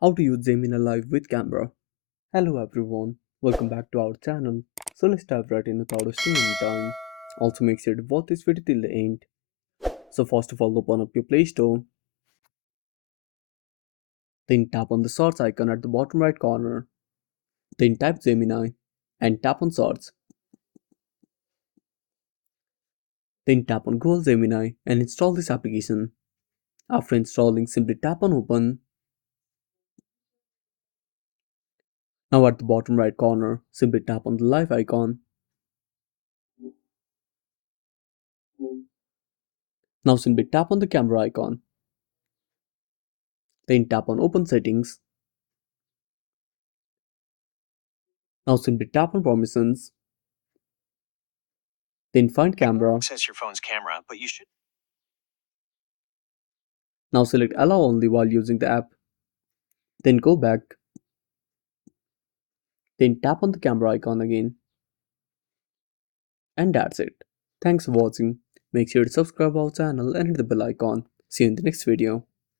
How to use Gemini Live with camera. Hello everyone, welcome back to our channel. So let's dive right in without wasting any time. Also make sure to watch this video till the end. So first of all open up your Play Store, then tap on the search icon at the bottom right corner. Then type Gemini and tap on search. Then tap on Google Gemini and install this application. After installing, simply tap on open. Now at the bottom right corner, simply tap on the live icon. Now simply tap on the camera icon. Then tap on open settings. Now simply tap on permissions. Then find camera. Access your phone's camera, but you should. Now select allow only while using the app. Then go back. Then tap on the camera icon again. And that's it. Thanks for watching. Make sure to subscribe our channel and hit the bell icon. See you in the next video.